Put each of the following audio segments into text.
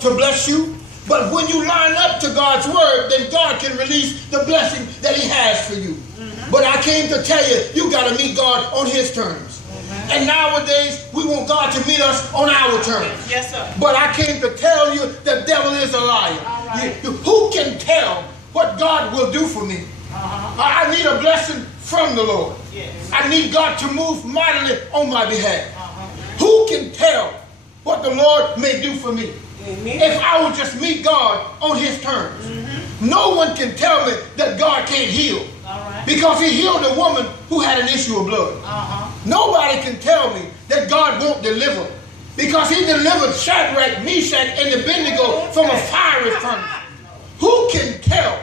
to bless you. But when you line up to God's word, then God can release the blessing that he has for you. But I came to tell you, you got to meet God on his terms. And nowadays, we want God to meet us on our terms. Yes, sir. But I came to tell you, the devil is a liar. Right. Who can tell what God will do for me? I need a blessing from the Lord. Yes. I need God to move mightily on my behalf. Who can tell what the Lord may do for me? If I would just meet God on his terms. No one can tell me that God can't heal. Because he healed a woman who had an issue of blood. Nobody can tell me that God won't deliver. Because he delivered Shadrach, Meshach, and Abednego from a fiery furnace. Who can tell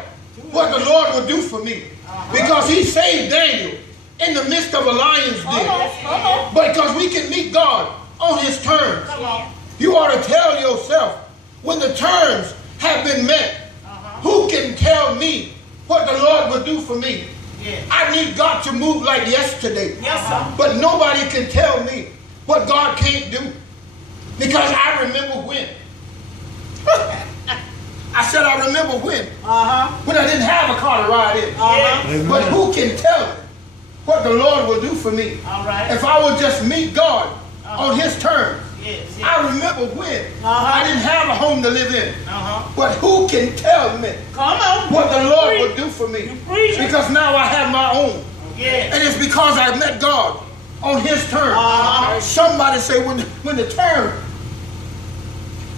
what the Lord will do for me? Because he saved Daniel in the midst of a lion's den. Because we can meet God on his terms. You ought to tell yourself, when the terms have been met, who can tell me what the Lord will do for me? I need God to move like yesterday. But nobody can tell me what God can't do. Because I remember when. I said I remember when. When I didn't have a car to ride in. But who can tell me what the Lord will do for me? If I would just meet God on his terms. I remember when I didn't have a home to live in. But who can tell me what the Lord will do for me? Because now I have my own. And it's because I met God on his terms. Somebody say when the terms.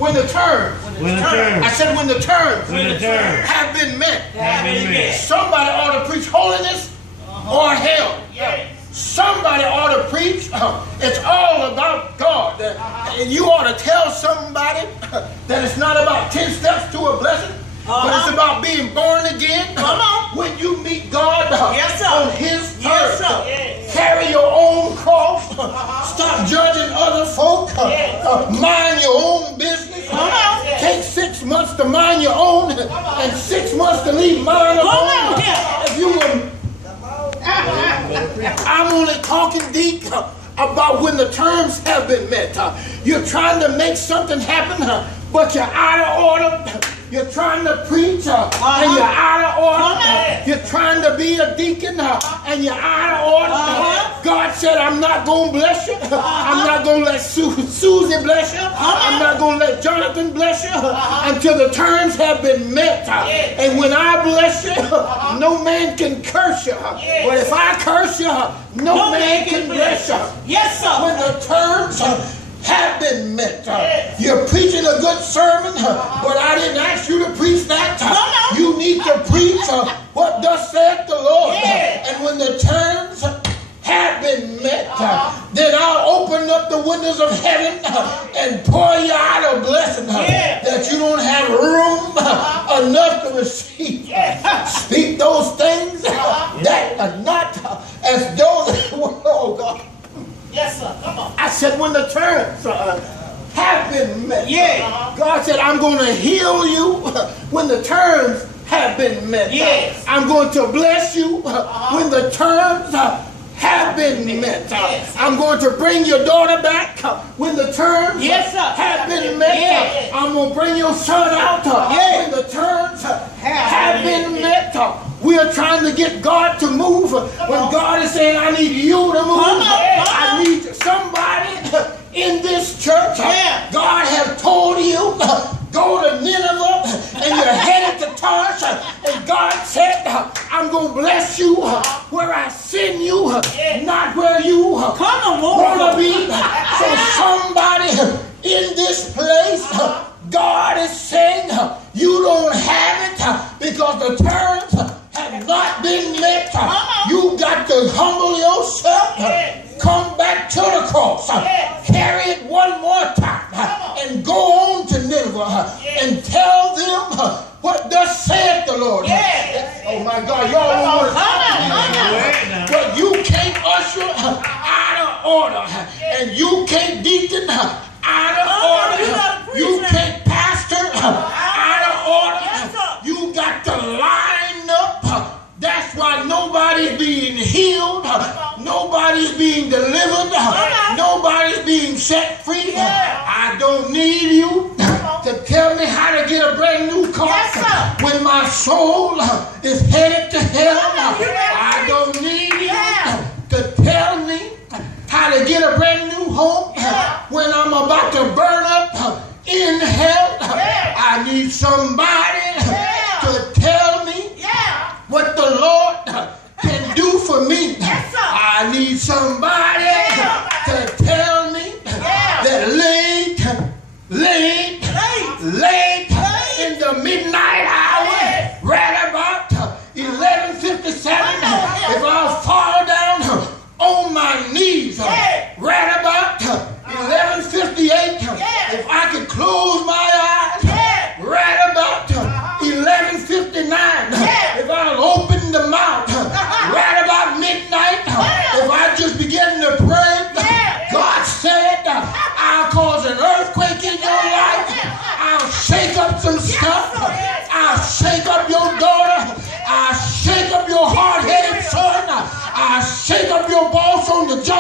I said when the terms have been met. Somebody ought to preach holiness or hell. Somebody ought to preach. It's all about God. And you ought to tell somebody that it's not about 10 steps to a blessing, but it's about being born again. When you meet God on his terms, carry your own cross. Stop judging other folk. Mind your own business. Take 6 months to mind your own and 6 months to leave mine alone. If you will. I'm only talking deep about when the terms have been met. You're trying to make something happen, but you're out of order. You're trying to preach, and you're out of order. You're trying to be a deacon, and you're out of order. God said, I'm not going to bless you. I'm not going to let Susie bless you. I'm not going to let Jonathan bless you until the terms have been met. And when I bless you, no man can curse you. But if I curse you, no man can bless you. Yes, sir. When the terms have been met. You're preaching a good sermon, but I didn't ask you to preach that. You need to preach what thus saith the Lord. And when the terms have been met, then I'll open up the windows of heaven and pour you out a blessing that you don't have room enough to receive. Speak those things that are not as though they were. Oh God. Yes, sir. Come on. I said when the terms have been met. God said, I'm going to heal you when the terms have been met. I'm going to bless you when the terms have been met. I'm going to bring your daughter back when the terms have been met. I'm going to bring your son out when the terms have been met. We are trying to get God to move when God is saying, I need you to move. I need somebody in this church. God has told you, go to Nineveh, and you're headed to Tarshish. And God said, I'm going to bless you where I send you, not where you want to be. So somebody in this place, God is saying, you don't have it because the terms have not been met. You got to humble yourself, come back to the cross, carry it one more time, and go on to Nineveh and tell them what thus saith the Lord. Oh my God, y'all don't want to. But you can't usher out of order, and you can't deacon out of order. You can't pastor out of order. You got to line up. That's why nobody's being healed, nobody's being delivered, nobody's being set free. I don't need you to tell me brand new car. Yes, sir. When my soul is headed to hell, I don't need you to tell me how to get a brand new home. When I'm about to burn up in hell, I need somebody to tell me what the Lord can do for me. I need somebody to tell me that late in the midnight hour, right about 11:57, if I'll fall down on my knees, right about 11:58, if I could close my eyes, right about 11:59, if I'll open the mouth, right about midnight, if I just begin to pray, God said, I'll cause an earthquake in your life. I'll shake up some stuff. I'll shake up your daughter. I'll shake up your hard-headed son. I'll shake up your boss on the job.